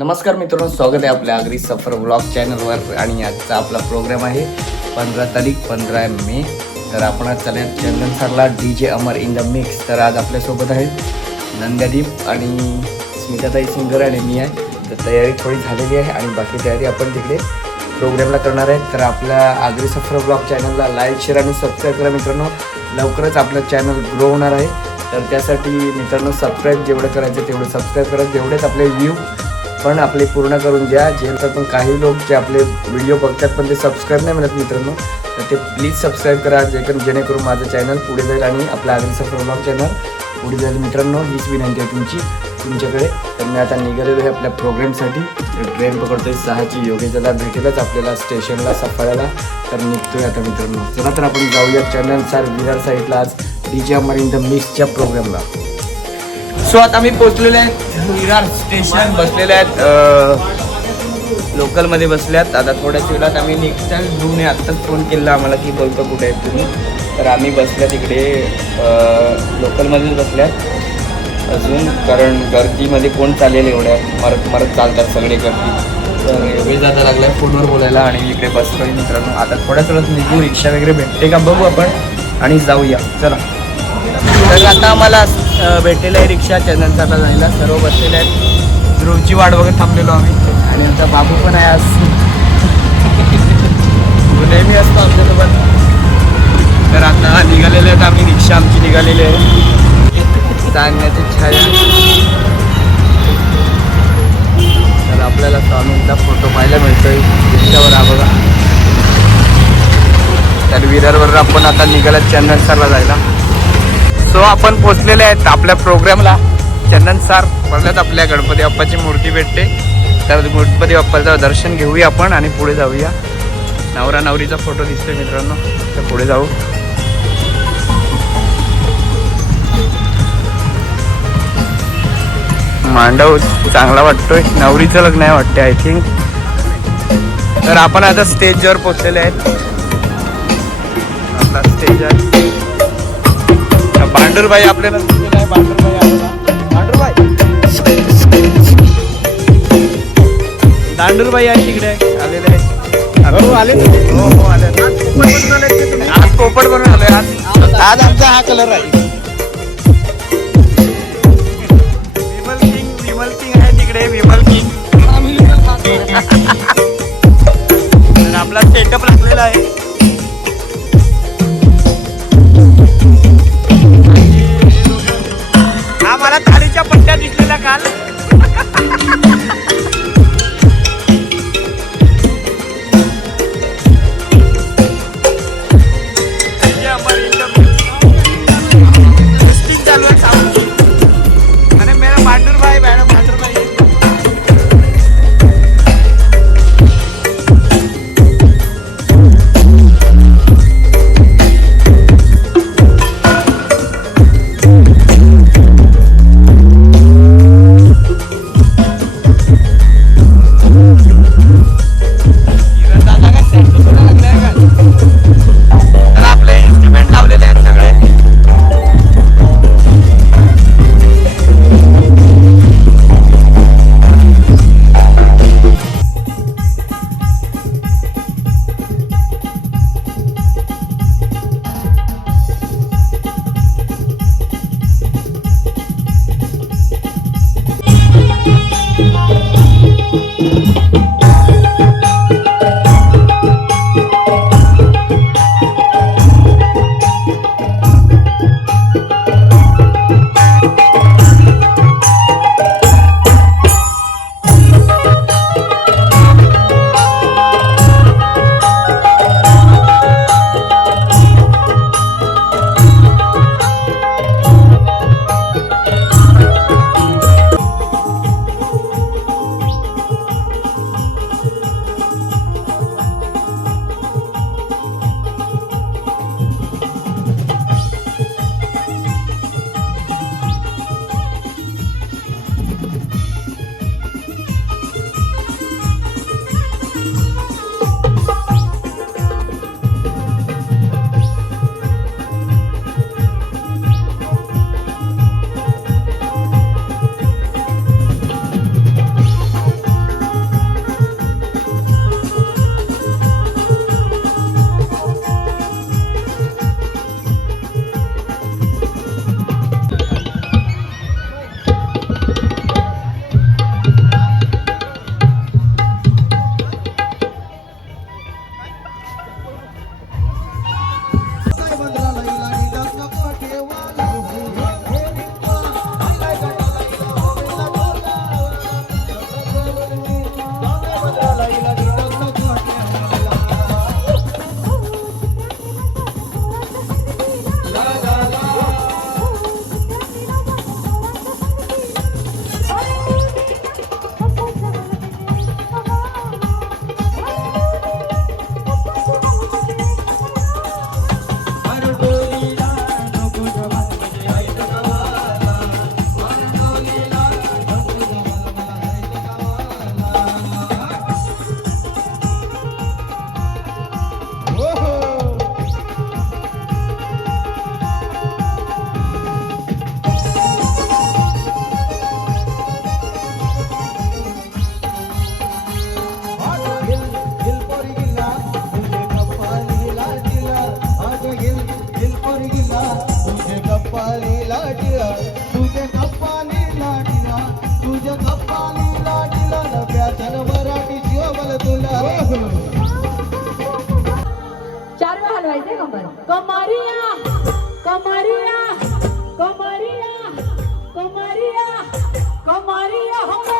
नमस्कार मित्रांनो स्वागत आहे आपल्या आगरी सफर ब्लॉग चॅनलवर आणि आजचा आपला प्रोग्राम आहे पंधरा तारीख पंधरा मे. तर आपण आज चालूया चंदन सरला D J Amar in the mix. तर आज आपल्यासोबत आहेत नंद्यादीप आणि स्मिताताई सिंगर आणि मी आहे. तर तयारी थोडी झालेली आहे आणि बाकी तयारी आपण तिकडे प्रोग्रामला करणार आहे. तर आपल्या आगरी सफर ब्लॉग चॅनलला लाईक शेअर आणि सबस्क्राईब करा मित्रांनो. लवकरच आपलं चॅनल ग्रो होणार आहे. तर त्यासाठी मित्रांनो सबस्क्राईब जेवढं करायचं तेवढं सबस्क्राईब करा. जेवढेच आपले व्ह्यू पण आपले पूर्ण करून द्या जे तर पण काही लोक जे आपले व्हिडिओ बघतात पण ते सबस्क्राईब नाही म्हणत मित्रांनो तर ते प्लीज सबस्क्राईब करा जे जेणेकरून माझं चॅनल पुढे जाईल आणि आपला आगरी सफर चॅनल पुढे जाईल. मित्रांनो हीच विनंती आहे तुमची. तुमच्याकडे तर मी आता निघालेलो आहे आपल्या प्रोग्रामसाठी ट्रेन पकडतोय सहाची. योगेशला भेटेलच आपल्याला स्टेशनला सफाळ्याला. तर निघतोय आता मित्रांनो. चला तर आपण जाऊया चॅनल सर विरार साईडला आज. D J Amar in the मिक्सच्या प्रोग्रामला सो आता आम्ही पोहोचलेले आहेत विरार स्टेशन बसलेले आहेत लोकलमध्ये बसल्यात आता थोड्याच वेळात आम्ही निघताच घेऊन आत्ताच फोन केला आम्हाला की बोलतो कुठे आहेत तुम्ही. तर आम्ही बसल्या तिकडे लोकलमध्येच बसल्यात अजून कारण गर्दीमध्ये कोण चालेल एवढ्या? मरत मरत चालतात सगळे गर्दी. तर एवढे जाता लागलाय फोनवर बोलायला आणि इकडे इकडे आहे मित्रांनो. आता थोड्याच वेळात निघू रिक्षा वगैरे भेटते का बघू आपण. आणि जाऊया. चला. तर आता आम्हाला भेटलेलं आहे रिक्षा चंदनसाला जायला सर्व बसलेले आहेत. ध्रुवची वाट वगैरे थांबलेलो आम्ही. आणि आमचा बाबू पण आहे आज. नेहमी असतो आमच्यासोबत. तर आता निघालेले आहेत आम्ही रिक्षा आमची निघालेली आहे. सांगण्याची छाया. तर आपल्याला स्वामींचा फोटो पाहायला मिळतोय. रिक्षावर हा बघा. तर विरारवर आपण आता निघाला चंदन सरला जायला. सो आपण पोचलेले आहेत आपल्या प्रोग्रामला. चंदन सार म्हणल्यात आपल्या गणपती बाप्पाची मूर्ती भेटते. तर गणपती बाप्पाचं दर्शन घेऊया आपण आणि पुढे जाऊया. नवरा नवरीचा फोटो दिसतोय मित्रांनो. तर पुढे जाऊ. मांडव चांगला वाटतोय. नवरीचं लग्न आहे वाटते आय थिंक तर आपण आता स्टेजवर पोचलेले आहेत. आपला स्टेज आहे. बांडूरबाई आपल्याला दांडूरबाई आहे तिकडे. आलेले आहे हो आले. हो हो आले. आज पोपट बनून आलोय आज आज आमचा हा कलर आहे. नंबर कमरिया कमरिया कमरिया कमरिया कमरिया हो एकदम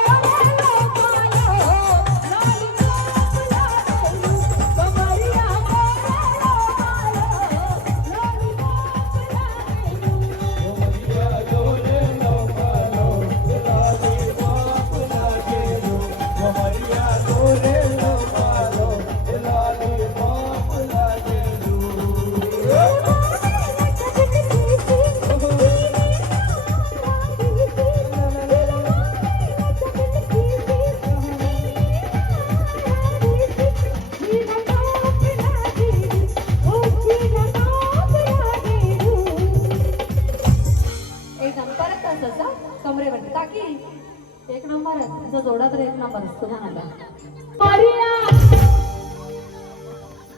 कमरेवरती टाकी. एक नंबर तुझा जोडा तर एक नंबर तुझा नंबर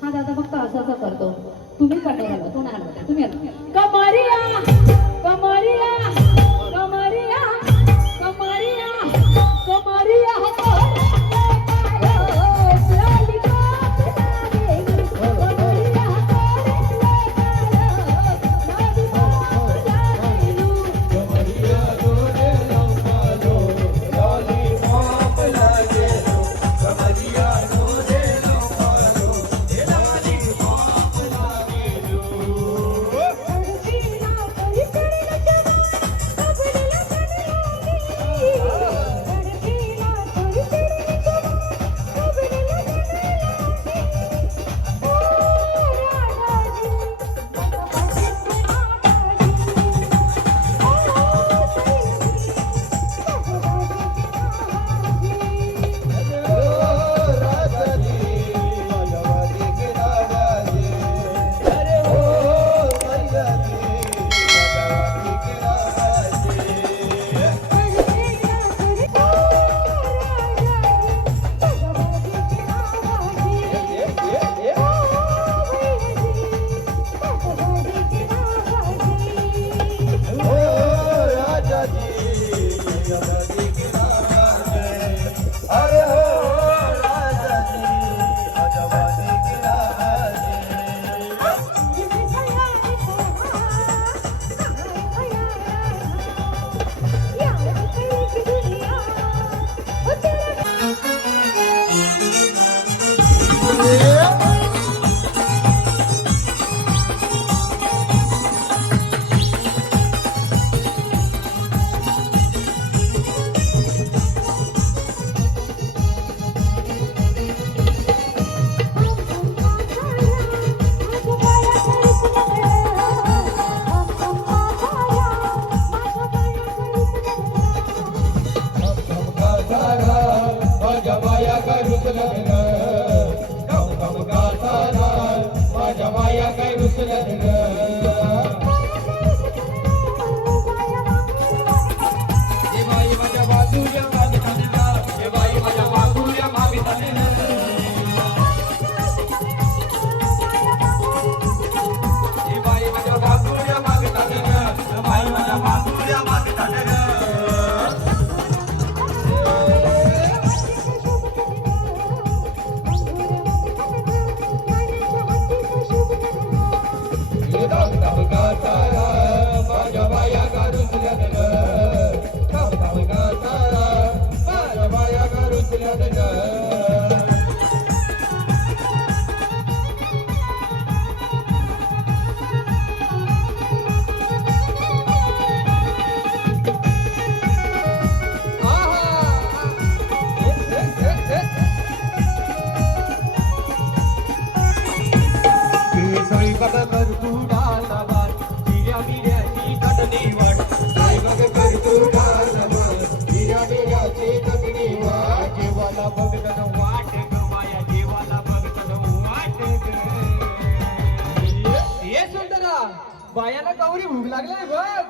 हा दादा फक्त असाच करतो. तुम्ही तू नाही आहे, तुम्ही कमरिया कमरिया Thank you. बायाला गौरी भूक लागली बघ.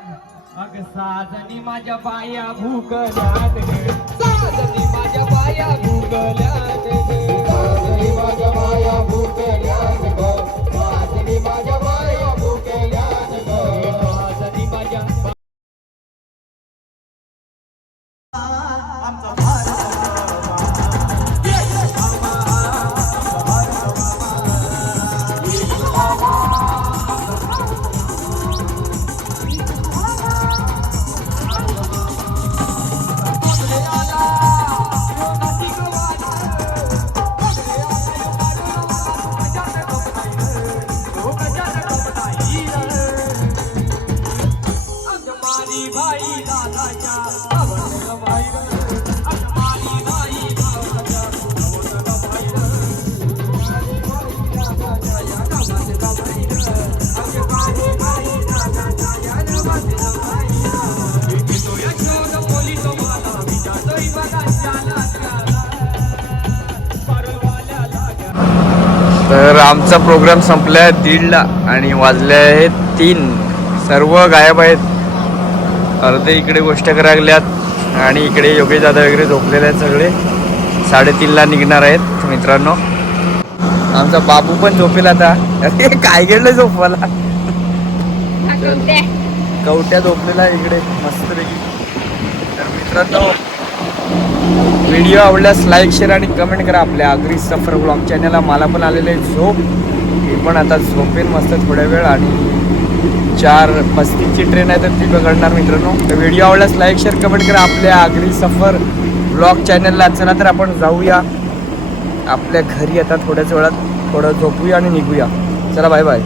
अग साजनी माझ्या बाया भूकल्यात ग साजनी माझ्या बाया भूकल्यात ग साजनी माझ्या बाया भूकल्यात तर आमचा प्रोग्राम संपला आहे दीडला आणि वाजले आहेत तीन. सर्व गायब आहेत. अर्धे इकडे गोष्ट करायला लागल्यात आणि इकडे योगेश दादा वगैरे झोपलेले आहेत सगळे. साडेतीनला निघणार आहेत मित्रांनो. आमचा बाबू पण झोपेल आता. काय गेलं झोपवाला कवट्या झोपलेला इकडे मस्त तर मित्रांनो व्हिडिओ आवडल्यास लाईक शेअर आणि कमेंट करा आपल्या अग्री सफर ब्लॉग चॅनलला. मला पण आलेलं आहे झोप. मी पण आता झोपेन मस्त थोड्या वेळ आणि चार पस्तीसची ट्रेन आहे तर ती बघणार मित्रांनो. तर व्हिडिओ आवडल्यास लाईक शेअर कमेंट करा आपल्या अग्री सफर ब्लॉग चॅनलला. चला तर आपण जाऊया. आपल्या घरी आता थोड्याच वेळात थोडं झोपूया आणि निघूया. चला बाय बाय